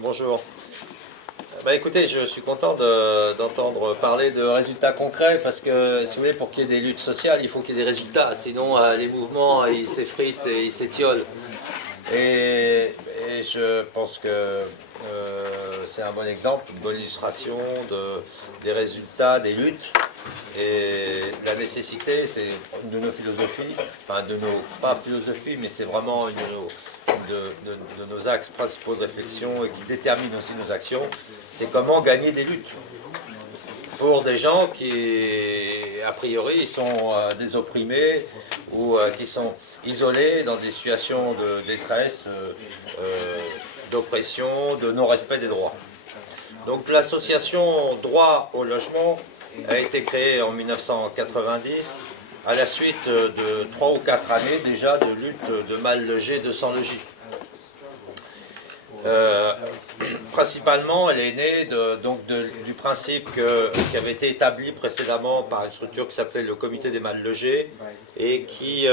Bonjour. Écoutez, je suis content d'entendre parler de résultats concrets parce que, si vous voulez, pour qu'il y ait des luttes sociales, il faut qu'il y ait des résultats. Sinon, les mouvements, ils s'effritent et ils s'étiolent. Et je pense que c'est un bon exemple, une bonne illustration des résultats, des luttes. Et la nécessité, c'est une de nos philosophies, enfin de nos, pas philosophie, mais c'est vraiment une de nos axes principaux de réflexion et qui détermine aussi nos actions, c'est comment gagner des luttes pour des gens qui, a priori, sont des opprimés ou qui sont isolés dans des situations de détresse, d'oppression, de non-respect des droits. Donc l'association Droit au logement a été créée en 1990 à la suite de 3 ou 4 années déjà de lutte de mal logés, de sans logis. Principalement, elle est née du principe qui avait été établi précédemment par une structure qui s'appelait le Comité des mal logés et qui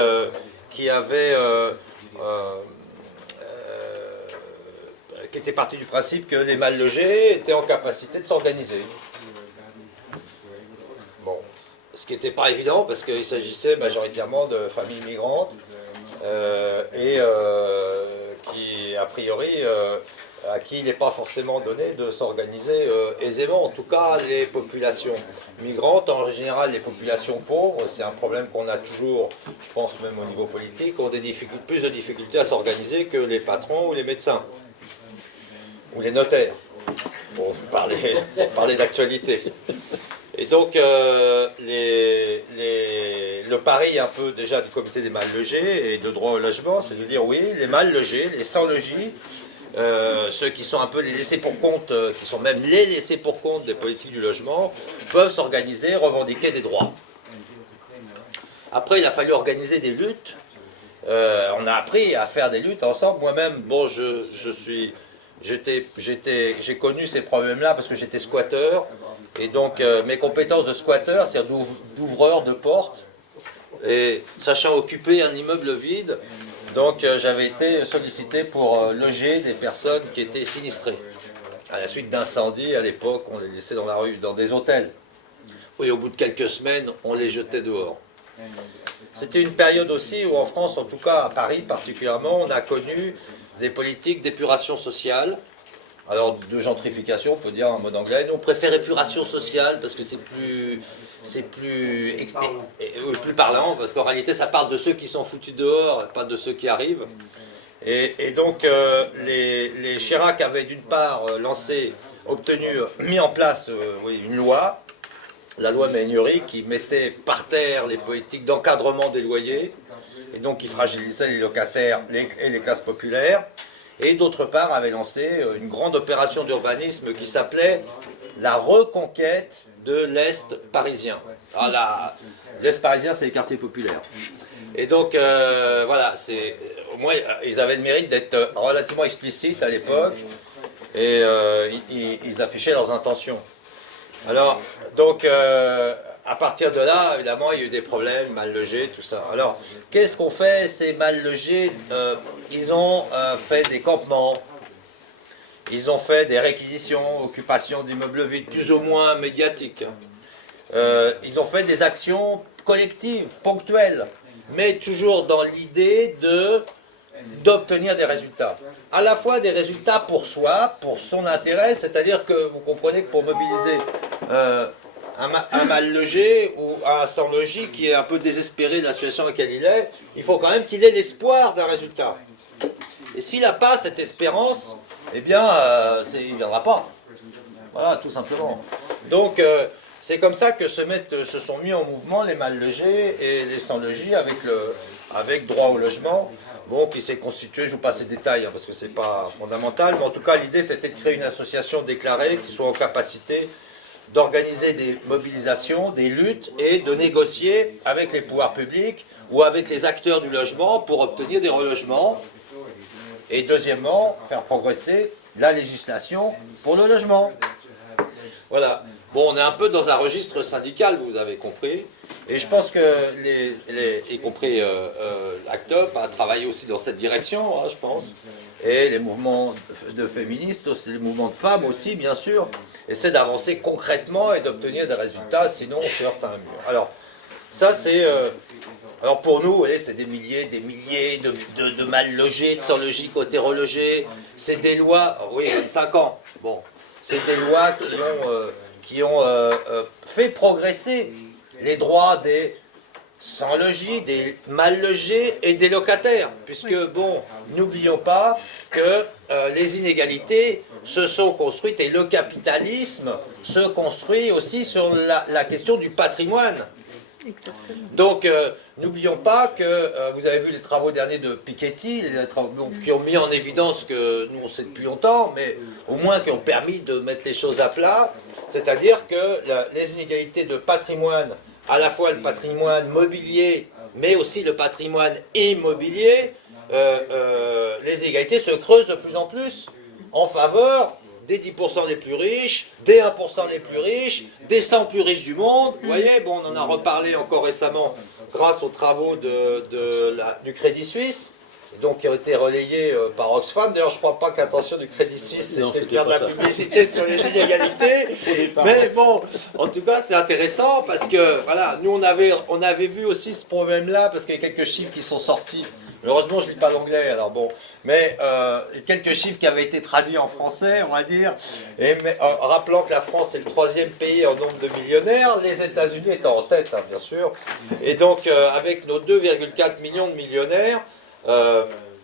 était parti du principe que les mal logés étaient en capacité de s'organiser. Bon, ce qui n'était pas évident parce qu'il s'agissait majoritairement de familles migrantes qui, a priori, à qui il n'est pas forcément donné de s'organiser aisément. En tout cas, les populations migrantes, en général les populations pauvres, c'est un problème qu'on a toujours, je pense même au niveau politique, ont plus de difficultés à s'organiser que les patrons ou les médecins, ou les notaires, pour parler d'actualité. Et donc, le pari un peu déjà du comité des mal logés et de droit au logement, c'est de dire oui, les mal logés, les sans logis, ceux qui sont un peu les laissés pour compte, qui sont même les laissés pour compte des politiques du logement, peuvent s'organiser, revendiquer des droits. Après, il a fallu organiser des luttes. On a appris à faire des luttes ensemble. Moi-même, bon, j'ai connu ces problèmes-là parce que j'étais squatteur. Et donc, mes compétences de squatteur, c'est-à-dire d'ouvreur de porte, et sachant occuper un immeuble vide, donc j'avais été sollicité pour loger des personnes qui étaient sinistrées. À la suite d'incendies, à l'époque, on les laissait dans la rue, dans des hôtels. Et au bout de quelques semaines, on les jetait dehors. C'était une période aussi où, en France, en tout cas à Paris particulièrement, on a connu des politiques d'épuration sociale. Alors, de gentrification, on peut dire en mode anglais. Nous, on préfère épuration sociale parce que c'est plus parlant, parce qu'en réalité, ça parle de ceux qui sont foutus dehors, et pas de ceux qui arrivent. Et donc, les Chirac avaient d'une part mis en place une loi, la loi Méhaignerie, qui mettait par terre les politiques d'encadrement des loyers, et donc qui fragilisait les locataires et les classes populaires. Et d'autre part avait lancé une grande opération d'urbanisme qui s'appelait la reconquête de l'Est parisien. L'Est parisien, c'est les quartiers populaires. Et donc, voilà, au moins, ils avaient le mérite d'être relativement explicites à l'époque, et ils affichaient leurs intentions. Alors, donc, à partir de là, évidemment, il y a eu des problèmes, mal logés, tout ça. Alors, qu'est-ce qu'on fait, ces mal logés? Ils ont fait des campements, ils ont fait des réquisitions, occupation d'immeubles vides, plus ou moins médiatiques. Ils ont fait des actions collectives, ponctuelles, mais toujours dans l'idée d'obtenir des résultats. À la fois des résultats pour soi, pour son intérêt, c'est-à-dire que vous comprenez que pour mobiliser un mal logé ou un sans logis qui est un peu désespéré de la situation dans laquelle il est, il faut quand même qu'il ait l'espoir d'un résultat. Et s'il n'a pas cette espérance, eh bien, il ne viendra pas. Voilà, tout simplement. Donc, c'est comme ça que se sont mis en mouvement les mal logés et les sans logis avec droit au logement. Bon, qui s'est constitué, je ne vous passe les détails parce que ce n'est pas fondamental, mais en tout cas, l'idée c'était de créer une association déclarée qui soit en capacité d'organiser des mobilisations, des luttes et de négocier avec les pouvoirs publics ou avec les acteurs du logement pour obtenir des relogements. Et deuxièmement, faire progresser la législation pour le logement. Voilà. Bon, on est un peu dans un registre syndical, vous avez compris. Et je pense que, y compris ACT UP, a travaillé aussi dans cette direction, hein, je pense. Et les mouvements de féministes, aussi, les mouvements de femmes aussi, bien sûr, essaient d'avancer concrètement et d'obtenir des résultats, sinon on se heurte à un mur. Alors, ça c'est... alors pour nous, vous voyez, c'est des milliers de mal logés, de sans logique, hétérologés. C'est des lois, oui, 25 ans. Bon, c'est des lois qui ont fait progresser les droits des sans logis, des mal logés et des locataires. Puisque, bon, n'oublions pas que les inégalités se sont construites et le capitalisme se construit aussi sur la question du patrimoine. Exactement. Donc, n'oublions pas que vous avez vu les travaux derniers de Piketty, les travaux, qui ont mis en évidence que nous on sait depuis longtemps, mais au moins qui ont permis de mettre les choses à plat, c'est-à-dire que les inégalités de patrimoine, à la fois le patrimoine mobilier, mais aussi le patrimoine immobilier, les inégalités se creusent de plus en plus en faveur des 10% les plus riches, des 1% les plus riches, des 100 plus riches du monde. Vous voyez, bon, on en a reparlé encore récemment grâce aux travaux du Crédit Suisse, donc qui ont été relayés par Oxfam. D'ailleurs, je ne crois pas que l'intention du Crédit Suisse c'était de faire de la publicité sur les inégalités. Mais bon, en tout cas, c'est intéressant parce que, voilà, nous, on avait vu aussi ce problème-là parce qu'il y a quelques chiffres qui sont sortis. Heureusement, je ne lis pas l'anglais, alors bon. Mais quelques chiffres qui avaient été traduits en français, on va dire. Rappelant que la France est le 3e pays en nombre de millionnaires, les États-Unis étant en tête, hein, bien sûr. Et donc, avec nos 2,4 millions de millionnaires,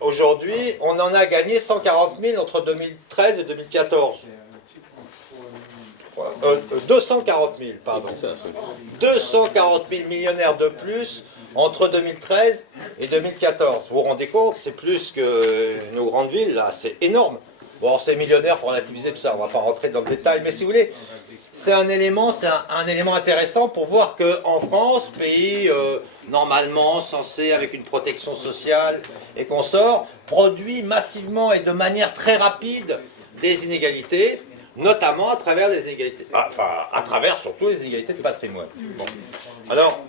aujourd'hui, on en a gagné 140 000 entre 2013 et 2014. 240 000, pardon. 240 000 millionnaires de plus entre 2013 et 2014. Vous vous rendez compte, c'est plus que nos grandes villes, là, c'est énorme. Bon, ces millionnaires, il faut relativiser tout ça, on ne va pas rentrer dans le détail, mais si vous voulez, c'est un élément intéressant pour voir qu'en France, pays normalement censé avec une protection sociale et consorts, produit massivement et de manière très rapide des inégalités, notamment à travers les inégalités, enfin à travers surtout les inégalités de patrimoine. Bon. Alors,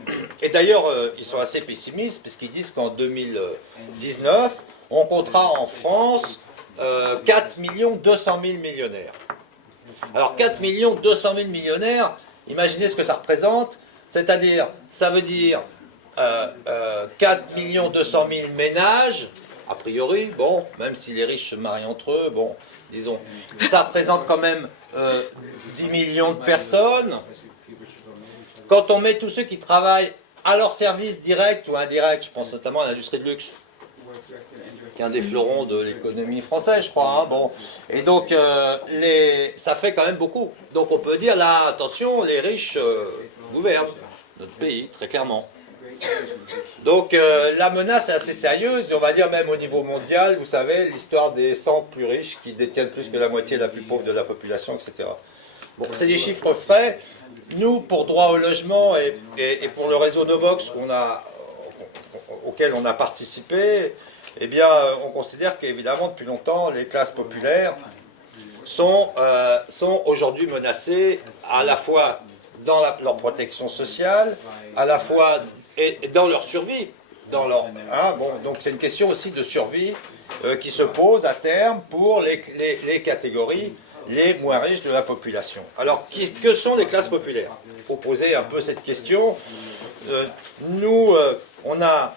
et d'ailleurs, ils sont assez pessimistes puisqu'ils disent qu'en 2019, on comptera en France 4 200 000 millionnaires. Alors 4 200 000 millionnaires, imaginez ce que ça représente, c'est-à-dire, ça veut dire 4 200 000 ménages, a priori, bon, même si les riches se marient entre eux, bon, disons, ça représente quand même 10 millions de personnes. Quand on met tous ceux qui travaillent à leur service direct ou indirect, je pense notamment à l'industrie de luxe, qui est un des fleurons de l'économie française, je crois. Hein, bon. Et donc, ça fait quand même beaucoup. Donc on peut dire, là, attention, les riches gouvernent notre pays, très clairement. Donc la menace est assez sérieuse, on va dire même au niveau mondial, vous savez, l'histoire des 100 plus riches qui détiennent plus que la moitié la plus pauvre de la population, etc. Bon, c'est des chiffres frais. Nous, pour droit au logement et pour le réseau Novox auquel on a participé, eh bien, on considère qu'évidemment, depuis longtemps, les classes populaires sont aujourd'hui menacées à la fois dans leur protection sociale, à la fois et dans leur survie. Donc c'est une question aussi de survie qui se pose à terme pour les catégories les moins riches de la population. Alors, que sont les classes populaires? Pour poser un peu cette question, nous, on a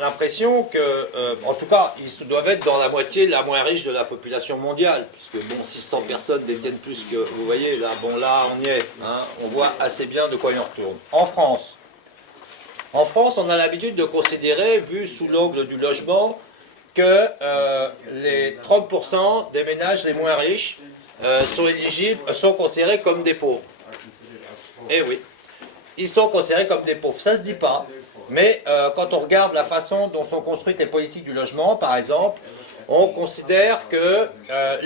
l'impression que, en tout cas, ils doivent être dans la moitié la moins riche de la population mondiale, puisque, bon, 600 personnes détiennent plus que, vous voyez, là, bon, là, on y est, hein, on voit assez bien de quoi il en retourne. En France, on a l'habitude de considérer, vu sous l'angle du logement, que les 30% des ménages les moins riches sont considérés comme des pauvres. Eh oui, ils sont considérés comme des pauvres. Ça ne se dit pas, mais quand on regarde la façon dont sont construites les politiques du logement, par exemple, on considère que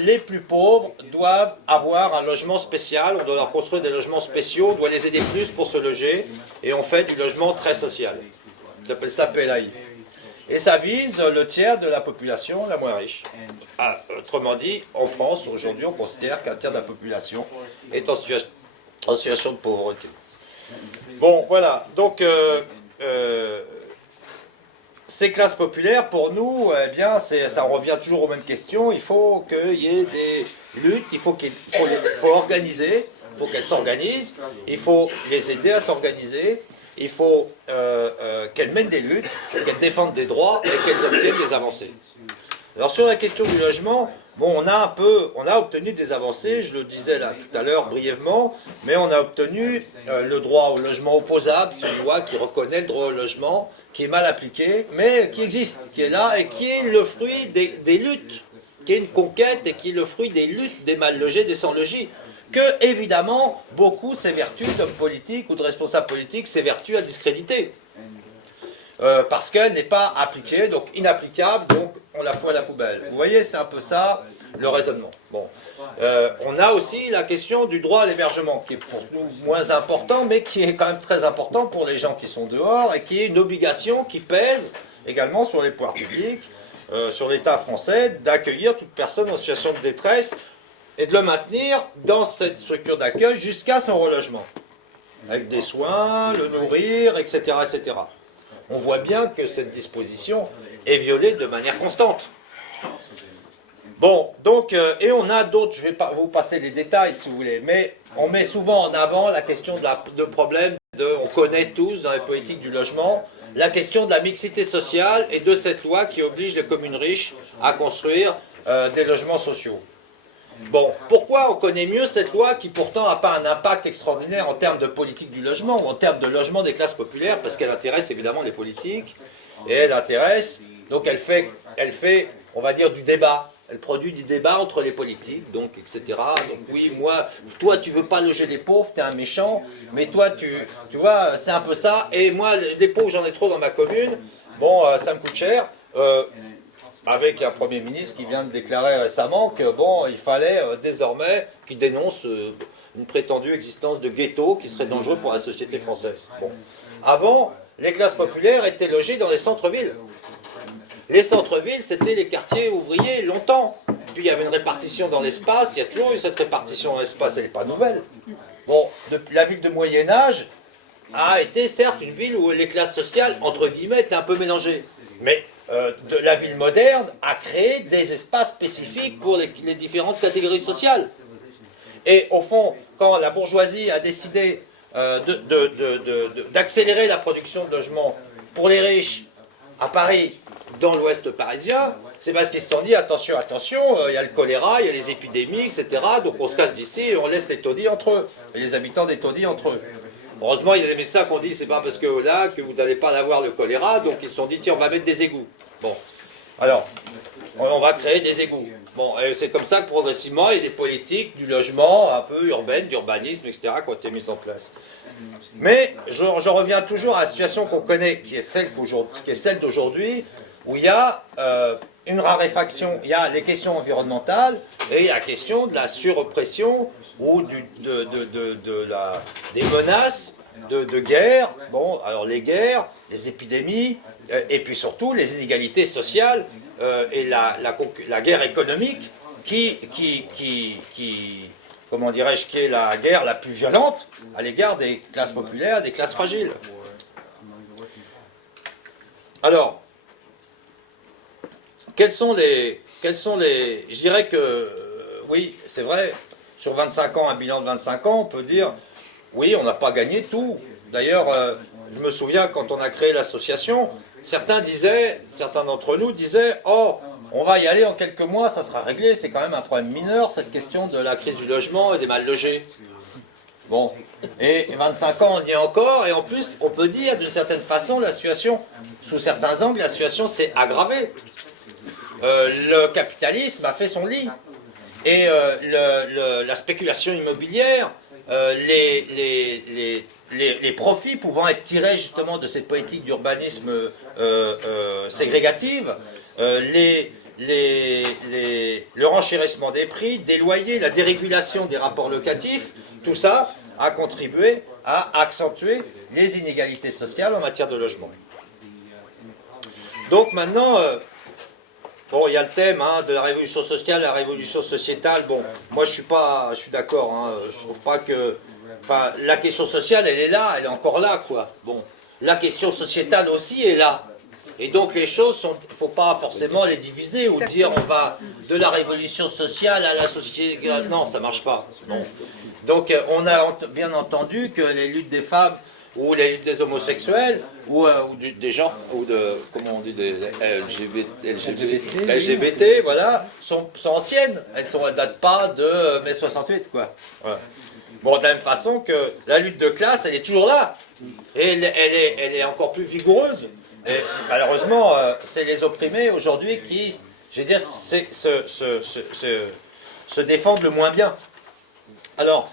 les plus pauvres doivent avoir un logement spécial, on doit leur construire des logements spéciaux, on doit les aider plus pour se loger, et on fait du logement très social. On appelle ça PLAI. Et ça vise le tiers de la population la moins riche. Autrement dit, en France, aujourd'hui, on considère qu'un tiers de la population est en en situation de pauvreté. Bon, voilà, donc ces classes populaires, pour nous, eh bien, ça revient toujours aux mêmes questions. Il faut qu'il y ait des luttes, faut organiser, il faut qu'elles s'organisent, il faut les aider à s'organiser, il faut qu'elles mènent des luttes, qu'elles défendent des droits et qu'elles obtiennent des avancées. Alors sur la question du logement, bon, on a obtenu des avancées, je le disais là tout à l'heure brièvement, mais on a obtenu le droit au logement opposable, c'est une loi qui reconnaît le droit au logement, qui est mal appliqué, mais qui existe, qui est là et qui est le fruit des luttes, qui est une conquête et qui est le fruit des luttes des mal logés, des sans-logis, que évidemment beaucoup s'évertuent d'hommes politiques ou de responsables politiques s'évertuent à discréditer. Parce qu'elle n'est pas appliquée, donc inapplicable, donc on la fout à la poubelle. Vous voyez, c'est un peu ça le raisonnement. Bon. On a aussi la question du droit à l'hébergement, qui est pour nous moins important, mais qui est quand même très important pour les gens qui sont dehors, et qui est une obligation qui pèse également sur les pouvoirs publics, sur l'État français, d'accueillir toute personne en situation de détresse, et de le maintenir dans cette structure d'accueil jusqu'à son relogement, avec des soins, le nourrir, etc., etc. On voit bien que cette disposition est violée de manière constante. Bon, donc, et on a d'autres, je ne vais pas vous passer les détails si vous voulez, mais on met souvent en avant la question de problème, on connaît tous dans les politiques du logement, la question de la mixité sociale et de cette loi qui oblige les communes riches à construire des logements sociaux. Bon, pourquoi on connaît mieux cette loi qui pourtant n'a pas un impact extraordinaire en termes de politique du logement ou en termes de logement des classes populaires, parce qu'elle intéresse évidemment les politiques, et elle intéresse, donc elle fait, on va dire, du débat, elle produit du débat entre les politiques, donc etc. Donc oui, moi, toi tu veux pas loger les pauvres, t'es un méchant, mais toi tu vois, c'est un peu ça, et moi les pauvres j'en ai trop dans ma commune, bon, ça me coûte cher, avec un Premier ministre qui vient de déclarer récemment que bon, il fallait désormais, qu'il dénonce une prétendue existence de ghetto qui serait dangereux pour la société française. Bon. Avant, les classes populaires étaient logées dans les centres-villes. Les centres-villes, c'était les quartiers ouvriers longtemps. Puis il y avait une répartition dans l'espace, il y a toujours eu cette répartition dans l'espace, elle n'est pas nouvelle. Bon, la ville de Moyen-Âge a été certes une ville où les classes sociales, entre guillemets, étaient un peu mélangées. Mais la ville moderne a créé des espaces spécifiques pour les différentes catégories sociales. Et au fond, quand la bourgeoisie a décidé d'accélérer la production de logements pour les riches à Paris, dans l'ouest parisien, c'est parce qu'ils se sont dit attention, attention, il y a le choléra, il y a les épidémies, etc. Donc on se casse d'ici et on laisse les taudis entre eux, et les habitants des taudis entre eux. Heureusement, il y a des médecins qui ont dit c'est pas parce que là que vous n'allez pas avoir le choléra, donc ils se sont dit tiens, on va mettre des égouts. Bon, alors, on va créer des égouts. Bon, c'est comme ça que progressivement, il y a des politiques du logement un peu urbaines, d'urbanisme, etc., qui ont été mises en place. Mais je reviens toujours à la situation qu'on connaît, qui est celle d'aujourd'hui, où il y a une raréfaction, il y a les questions environnementales et il y a la question de la suroppression ou des menaces de guerre. Bon, alors les guerres, les épidémies, et puis surtout les inégalités sociales et la guerre économique comment dirais-je, qui est la guerre la plus violente à l'égard des classes populaires, des classes fragiles. Alors, quels sont les... Je dirais que, oui, c'est vrai, sur 25 ans, un bilan de 25 ans, on peut dire, oui, on n'a pas gagné tout. D'ailleurs, je me souviens, quand on a créé l'association, certains d'entre nous disaient, oh, on va y aller en quelques mois, ça sera réglé, c'est quand même un problème mineur, cette question de la crise du logement et des mal logés. Bon, et 25 ans, on y est encore, et en plus, on peut dire, d'une certaine façon, la situation, sous certains angles, la situation s'est aggravée. Le capitalisme a fait son lit, et la spéculation immobilière, les profits pouvant être tirés justement de cette politique d'urbanisme ségrégative, le renchérissement des prix, des loyers, la dérégulation des rapports locatifs, tout ça a contribué à accentuer les inégalités sociales en matière de logement. Donc maintenant, bon, il y a le thème de la révolution sociale, la révolution sociétale. Bon, moi je suis d'accord. Je trouve pas que enfin, la question sociale, elle est là, elle est encore là, quoi. Bon, la question sociétale aussi est là. Et donc les choses sont, il ne faut pas forcément les diviser ou dire on va de la révolution sociale à la société. Non, ça ne marche pas. Non. Donc on a bien entendu que les luttes des femmes ou les luttes des homosexuels ou des gens, ou de, comment on dit, des LGBT, voilà, sont anciennes. Elles ne datent pas de mai 68, quoi. Ouais. Bon, de la même façon que la lutte de classe, elle est toujours là. Et elle est encore plus vigoureuse. Et malheureusement, c'est les opprimés aujourd'hui qui, je veux dire, se défendent le moins bien. Alors,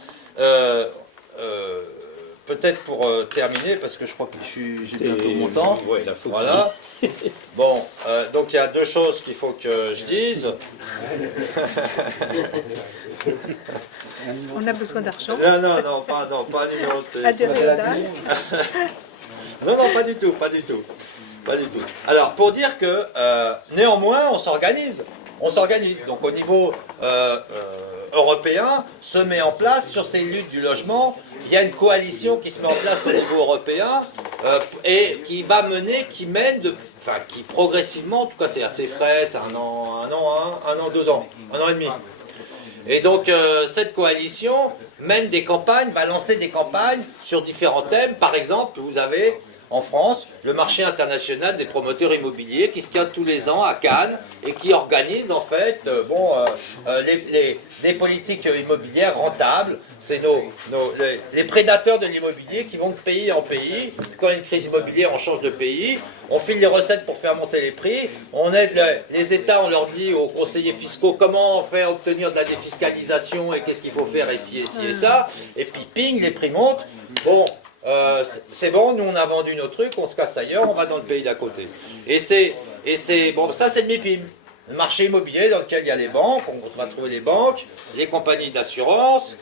peut-être pour terminer, parce que je crois que j'ai bientôt mon temps. Ouais, voilà. Bon, donc il y a deux choses qu'il faut que je dise. On a besoin d'argent. Non, pas un numéro de téléphone. Non, pas du tout, pas du tout. Pas du tout. Alors, pour dire que, néanmoins, on s'organise. On s'organise. Donc, au niveau européen, se met en place, sur ces luttes du logement, il y a une coalition qui se met en place au niveau européen et qui va mener, qui progressivement, en tout cas c'est assez frais, c'est un an, 2 ans, 1 an et demi. Et donc, cette coalition mène des campagnes, va lancer des campagnes sur différents thèmes. Par exemple, vous avez en France le marché international des promoteurs immobiliers qui se tient tous les ans à Cannes et qui organise en fait des politiques immobilières rentables. C'est les prédateurs de l'immobilier qui vont de pays en pays. Quand il y a une crise immobilière, on change de pays. On file les recettes pour faire monter les prix. On aide les États, on leur dit aux conseillers fiscaux comment faire obtenir de la défiscalisation et qu'est-ce qu'il faut faire ici et ça. Et puis ping, les prix montent. Bon, c'est bon, nous on a vendu nos trucs, on se casse ailleurs, on va dans le pays d'à côté. Et c'est bon, ça c'est le MIPIM, le marché immobilier dans lequel il y a les banques, on va trouver les banques, les compagnies d'assurance,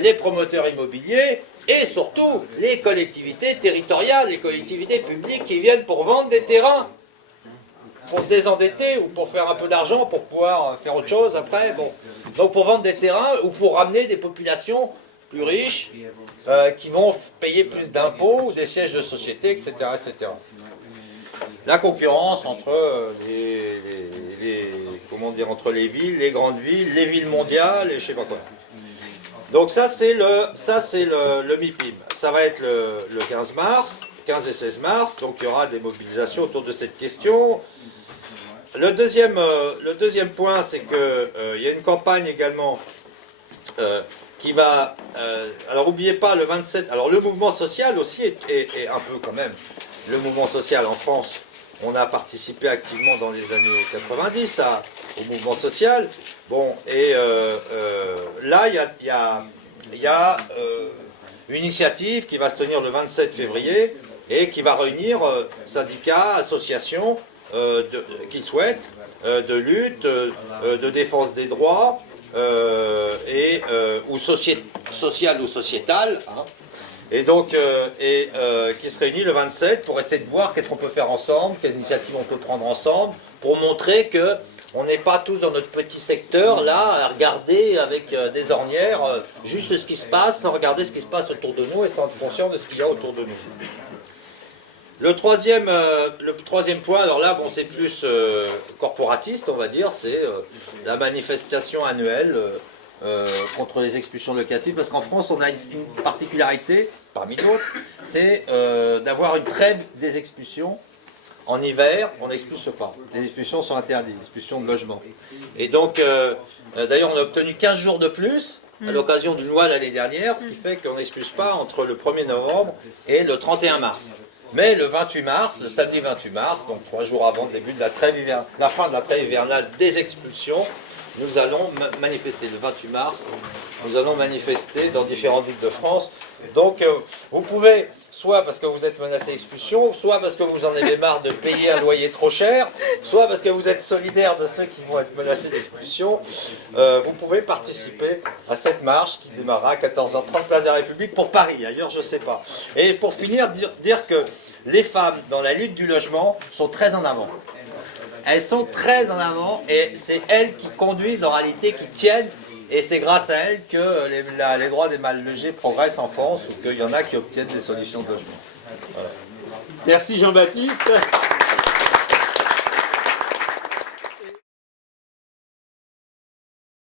les promoteurs immobiliers et surtout les collectivités territoriales, les collectivités publiques qui viennent pour vendre des terrains, pour se désendetter ou pour faire un peu d'argent pour pouvoir faire autre chose après. Bon. Donc pour vendre des terrains ou pour ramener des populations plus riches qui vont payer plus d'impôts ou des sièges de société, etc., etc. La concurrence entre entre les villes, les grandes villes, les villes mondiales et je sais pas quoi. Donc ça c'est le MIPIM. Ça va être le 15 mars, 15 et 16 mars, donc il y aura des mobilisations autour de cette question. Le deuxième point, c'est qu'il y a une campagne également qui va... alors n'oubliez pas, le 27... Alors le mouvement social aussi est un peu quand même... Le mouvement social en France, on a participé activement dans les années 90 au mouvement social. Bon, et là, il y a une initiative qui va se tenir le 27 février et qui va réunir syndicats, associations qu'ils souhaitent, de lutte, de défense des droits, ou social ou sociétal, hein. Et donc, qui se réunit le 27 pour essayer de voir qu'est-ce qu'on peut faire ensemble, quelles initiatives on peut prendre ensemble, pour montrer que on n'est pas tous dans notre petit secteur, là, à regarder avec des ornières, juste ce qui se passe, sans regarder ce qui se passe autour de nous et sans être conscient de ce qu'il y a autour de nous. Le troisième point, alors là, bon, c'est plus corporatiste, on va dire, c'est la manifestation annuelle contre les expulsions locatives, parce qu'en France, on a une particularité, parmi d'autres, c'est d'avoir une trêve des expulsions. En hiver, on n'expulse pas. Les expulsions sont interdites, expulsions de logement. Et donc, d'ailleurs, on a obtenu 15 jours de plus à l'occasion d'une loi l'année dernière, ce qui fait qu'on n'expulse pas entre le 1er novembre et le 31 mars. Mais le 28 mars, le samedi 28 mars, donc 3 jours avant le début de la fin de la trêve hivernale des expulsions, nous allons manifester le 28 mars, nous allons manifester dans différentes villes de France. Donc vous pouvez, soit parce que vous êtes menacé d'expulsion, soit parce que vous en avez marre de payer un loyer trop cher, soit parce que vous êtes solidaire de ceux qui vont être menacés d'expulsion, vous pouvez participer à cette marche qui démarrera à 14h30 place de la République pour Paris, ailleurs je ne sais pas. Et pour finir, dire que les femmes dans la lutte du logement sont très en avant. Elles sont très en avant et c'est elles qui conduisent en réalité, qui tiennent Et c'est grâce à elle que les droits des mal logés progressent en France, ou qu'il y en a qui obtiennent des solutions de logement. Voilà. Merci Jean-Baptiste.